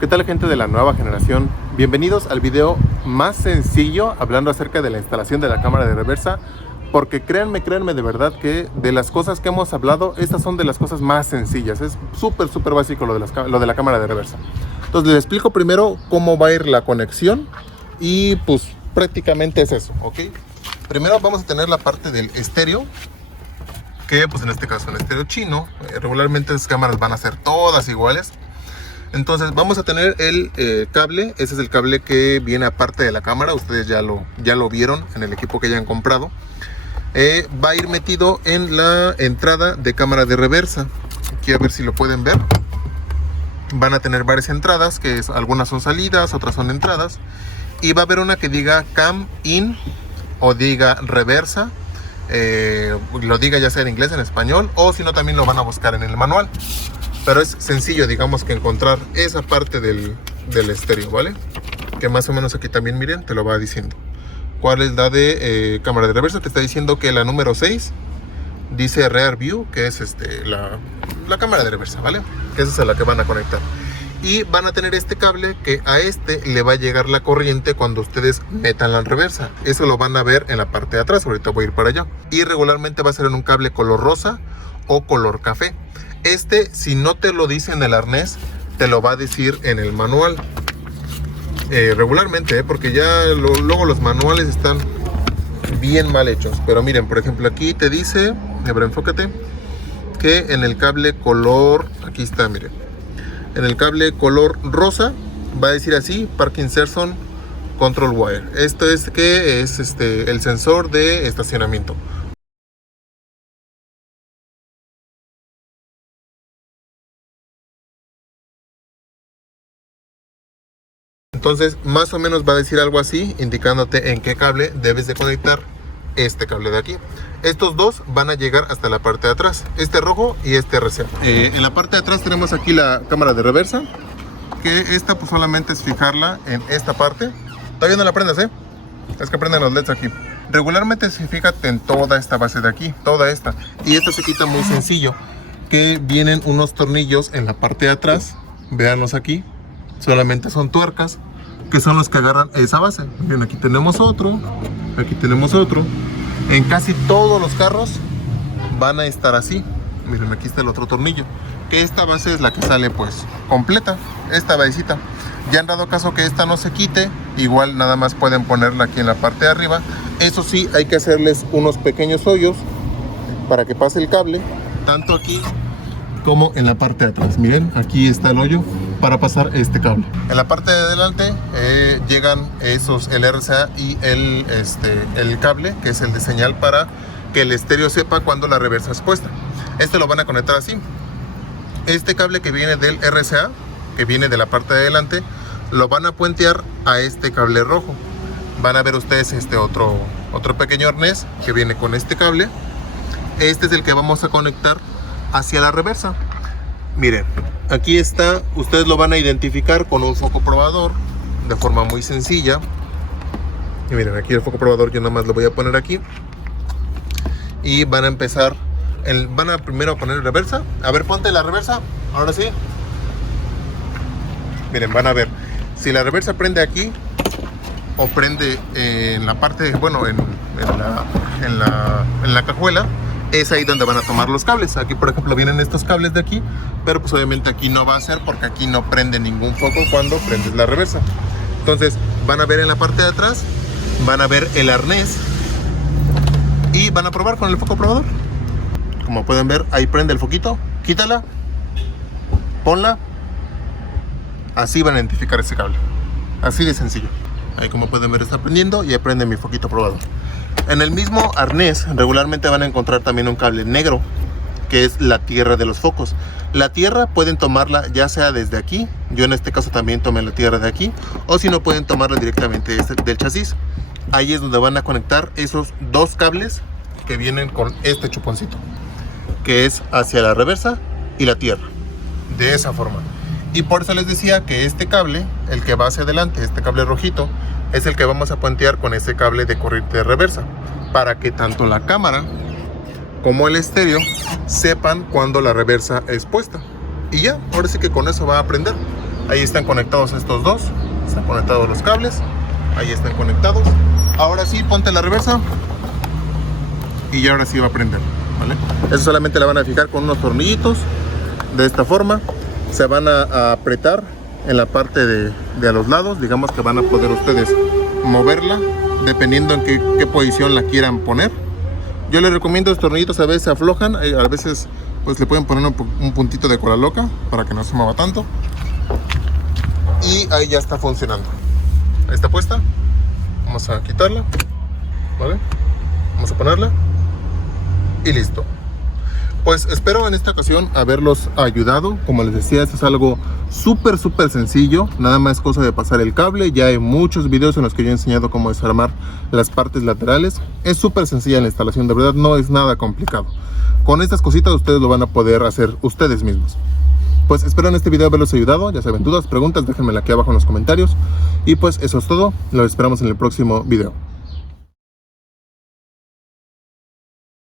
¿Qué tal, gente de la nueva generación? Bienvenidos al video más sencillo hablando acerca de la instalación de la cámara de reversa, porque créanme de verdad que de las cosas que hemos hablado, estas son de las cosas más sencillas. Es súper básico lo de la cámara de reversa. Entonces les explico primero cómo va a ir la conexión y pues prácticamente es eso, ¿ok? Primero vamos a tener la parte del estéreo, que pues en este caso el estéreo chino. Regularmente las cámaras van a ser todas iguales. Entonces vamos a tener el cable. Ese es el cable que viene aparte de la cámara. Ustedes ya lo vieron en el equipo que ya han comprado. Va a ir metido en la entrada de cámara de reversa. Aquí a ver si lo pueden ver. Van a tener varias entradas, algunas son salidas, otras son entradas. Y va a haber una que diga cam in o diga reversa. Lo diga ya sea en inglés, en español, o si no también lo van a buscar en el manual. Pero es sencillo, digamos, que encontrar esa parte del estéreo, ¿vale? Que más o menos aquí también, miren, te lo va diciendo. ¿Cuál es la de cámara de reversa? Te está diciendo que la número 6 dice Rear View, que es la cámara de reversa, ¿vale? Que esa es a la que van a conectar. Y van a tener este cable que a este le va a llegar la corriente cuando ustedes metan la reversa. Eso lo van a ver en la parte de atrás, ahorita voy a ir para allá. Y regularmente va a ser en un cable color rosa o color café. Si no te lo dice en el arnés, te lo va a decir en el manual. Regularmente, porque ya luego los manuales están bien mal hechos. Pero miren, por ejemplo, aquí te dice, a ver, enfócate, que en el cable color, aquí está, miren, en el cable color rosa va a decir así, Park Insertion Control Wire. Esto es que es el sensor de estacionamiento. Entonces más o menos va a decir algo así, indicándote en qué cable debes de conectar este cable de aquí. Estos dos van a llegar hasta la parte de atrás, este rojo y este RCA. En la parte de atrás tenemos aquí la cámara de reversa, que esta pues solamente es fijarla en esta parte. Todavía no la prendas, es que prenden los LEDs aquí. Regularmente se fija en toda esta base de aquí, toda esta. Y esta se quita muy sencillo, que vienen unos tornillos en la parte de atrás. Véanlos aquí, solamente son tuercas, que son los que agarran esa base. Miren, aquí tenemos otro, aquí tenemos otro. En casi todos los carros van a estar así. Miren, aquí está el otro tornillo, que esta base es la que sale pues completa, esta basecita. Ya han dado caso que esta no se quite, igual nada más pueden ponerla aquí en la parte de arriba. Eso sí, hay que hacerles unos pequeños hoyos para que pase el cable, tanto aquí como en la parte de atrás. Miren, aquí está el hoyo para pasar este cable. En la parte de adelante llegan el RCA y el cable, que es el de señal para que el estéreo sepa cuando la reversa es puesta. Lo van a conectar así. Este cable que viene del RCA, que viene de la parte de adelante, lo van a puentear a este cable rojo. Van a ver ustedes otro pequeño arnés que viene con este cable. Este es el que vamos a conectar hacia la reversa. Miren, aquí está, ustedes lo van a identificar con un foco probador de forma muy sencilla. Y miren, aquí el foco probador yo nada más lo voy a poner aquí. Y van a empezar, van a primero poner reversa. A ver, ponte la reversa, ahora sí. Miren, van a ver, si la reversa prende aquí o prende en la parte, bueno, en la cajuela, es ahí donde van a tomar los cables. Aquí por ejemplo vienen estos cables de aquí, pero pues obviamente aquí no va a ser, porque aquí no prende ningún foco cuando prendes la reversa. Entonces van a ver en la parte de atrás, van a ver el arnés y van a probar con el foco probador. Como pueden ver, ahí prende el foquito. Quítala, ponla. Así van a identificar ese cable, así de sencillo. Ahí, como pueden ver, está prendiendo y ahí prende mi foquito probador. En el mismo arnés regularmente van a encontrar también un cable negro, que es la tierra de los focos. La tierra pueden tomarla ya sea desde aquí, yo en este caso también tomé la tierra de aquí, o si no pueden tomarla directamente del chasis. Ahí es donde van a conectar esos dos cables que vienen con este chuponcito, que es hacia la reversa y la tierra, de esa forma. Y por eso les decía que este cable, el que va hacia adelante, este cable rojito, es el que vamos a puentear con ese cable de corriente de reversa, para que tanto la cámara como el estéreo sepan cuando la reversa es puesta. Y ya, ahora sí que con eso va a aprender. Ahí están conectados estos dos. Están conectados los cables. Ahí están conectados. Ahora sí, ponte la reversa. Y ya ahora sí va a prender, ¿vale? Eso solamente la van a fijar con unos tornillitos. De esta forma. Se van a apretar en la parte de a los lados. Digamos que van a poder ustedes moverla dependiendo en qué posición la quieran poner. Yo les recomiendo los tornillitos, a veces se aflojan, a veces pues le pueden poner un puntito de cola loca para que no se mueva tanto. Y ahí ya está funcionando. Ahí está puesta. Vamos a quitarla, ¿vale? Vamos a ponerla y listo. Pues espero en esta ocasión haberlos ayudado. Como les decía, esto es algo súper sencillo. Nada más cosa de pasar el cable. Ya hay muchos videos en los que yo he enseñado cómo desarmar las partes laterales. Es súper sencilla la instalación, de verdad no es nada complicado. Con estas cositas ustedes lo van a poder hacer ustedes mismos. Pues espero en este video haberlos ayudado. Ya saben, dudas, preguntas, déjenmela aquí abajo en los comentarios. Y pues eso es todo. Los esperamos en el próximo video.